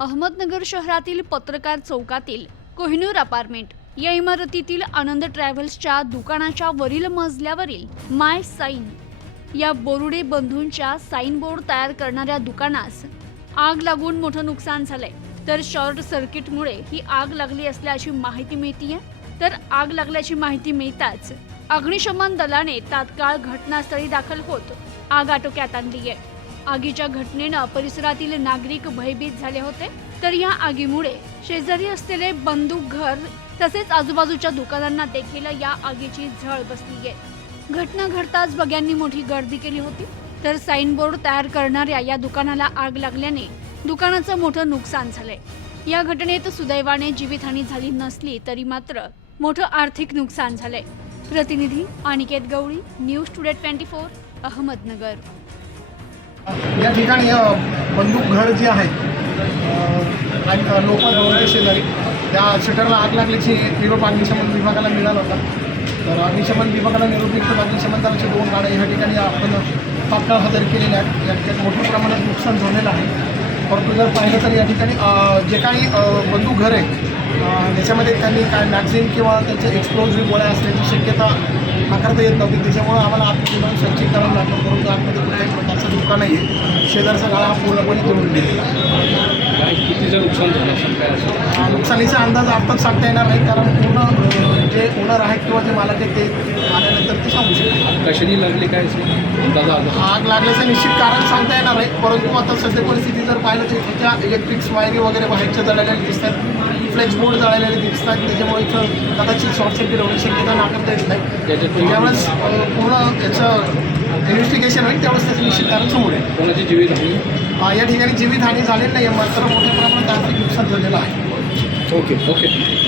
अहमदनगर शहरातील पत्रकार चौकातील कोहिनूर अपार्टमेंट या इमारतीतील आनंद ट्रॅव्हल्सच्या दुकानाच्या वरील मजल्यावरील माय साईन या बोरुडे बंधूंच्या साईन बोर्ड तयार करणाऱ्या दुकानास आग लागून मोठं नुकसान झालंय. तर शॉर्ट सर्किटमुळे ही आग लागली असल्याची माहिती मिळतीये. तर आग लागल्याची माहिती मिळताच अग्निशमन दलाने तात्काळ घटनास्थळी दाखल होत आग आटोक्यात आणली आहे आगीच्या घटनेनं परिसरातील नागरिक भयभीत झाले होते. तर या आगीमुळे शेजारी असलेले बंदूक घर तसेच आजूबाजूच्या दुकानांना देखील या आगीची झळ बसली आहे. घटना घडताच बग्यांनी मोठी गर्दी केली होती. तर साईनबोर्ड तयार करणाऱ्या या दुकानाला आग लागल्याने दुकानाचं मोठं नुकसान झालंय. या घटनेत सुदैवाने जीवितहानी झाली नसली तरी मात्र मोठं आर्थिक नुकसान झालंय. प्रतिनिधी Aniket Gawali news today twenty four Ahmednagar. या ठिकाणी बंदूक घर जे आहे आणि लोकल रोडच्या शेजारी त्या शटरला आग लागल्याची निरोप अग्निशमन विभागाला मिळाला होता. तर अग्निशमन विभागाला निरोप अग्निशमन दलाचे दोन गाड्या ह्या ठिकाणी आपण तात्काळ हजर केलेल्या आहेत. या ठिकाणी मोठ्या प्रमाणात नुकसान झालेलं आहे. परंतु जर पाहिलं तर या ठिकाणी जे काही अ, बंदूक घर आहे त्याच्यामध्ये त्यांनी काय मॅगझिन किंवा त्याचे एक्सप्लोजिव्ह गोळ्या असण्याची शक्यता नाकारता येत नव्हती. त्याच्यामुळे आम्हाला जाऊन सर्चिंग करावं लागलं. परंतु आतमध्ये कुठल्याही प्रकारचं धोका नाही. आहे शेजारचा गाळा हा पूर्णपणे तोडून. काय कितीचं नुकसान झालं नुकसानीचा अंदाज आत्ताच सांगता येणार नाही. कारण पूर्ण जे ओनर आहेत किंवा जे मालक आहेत ते कशाने लागली काय आला. आग लागल्याचं निश्चित कारण सांगता येणार आहे परंतु आता सध्या परिस्थिती जर पाहिलं तर त्याच्या इलेक्ट्रिक्स वायरी वगैरे बाहेरच्या जळालेल्या दिसतात फ्लेक्स बोर्ड जळालेले दिसतात त्याच्यामुळे इथं कदाचित शॉर्ट सर्किट होण्याची शक्यता नाकारता येत नाही. अ, पूर्ण याचं इन्व्हेस्टिगेशन होईल त्यावेळेस त्याचं निश्चित कारण समोर येईल कोणाची जीवित हानी? या ठिकाणी जीवितहानी झालेली नाही आहे मात्र मोठ्या प्रमाणात आर्थिक नुकसान झालेलं आहे. Okay okay.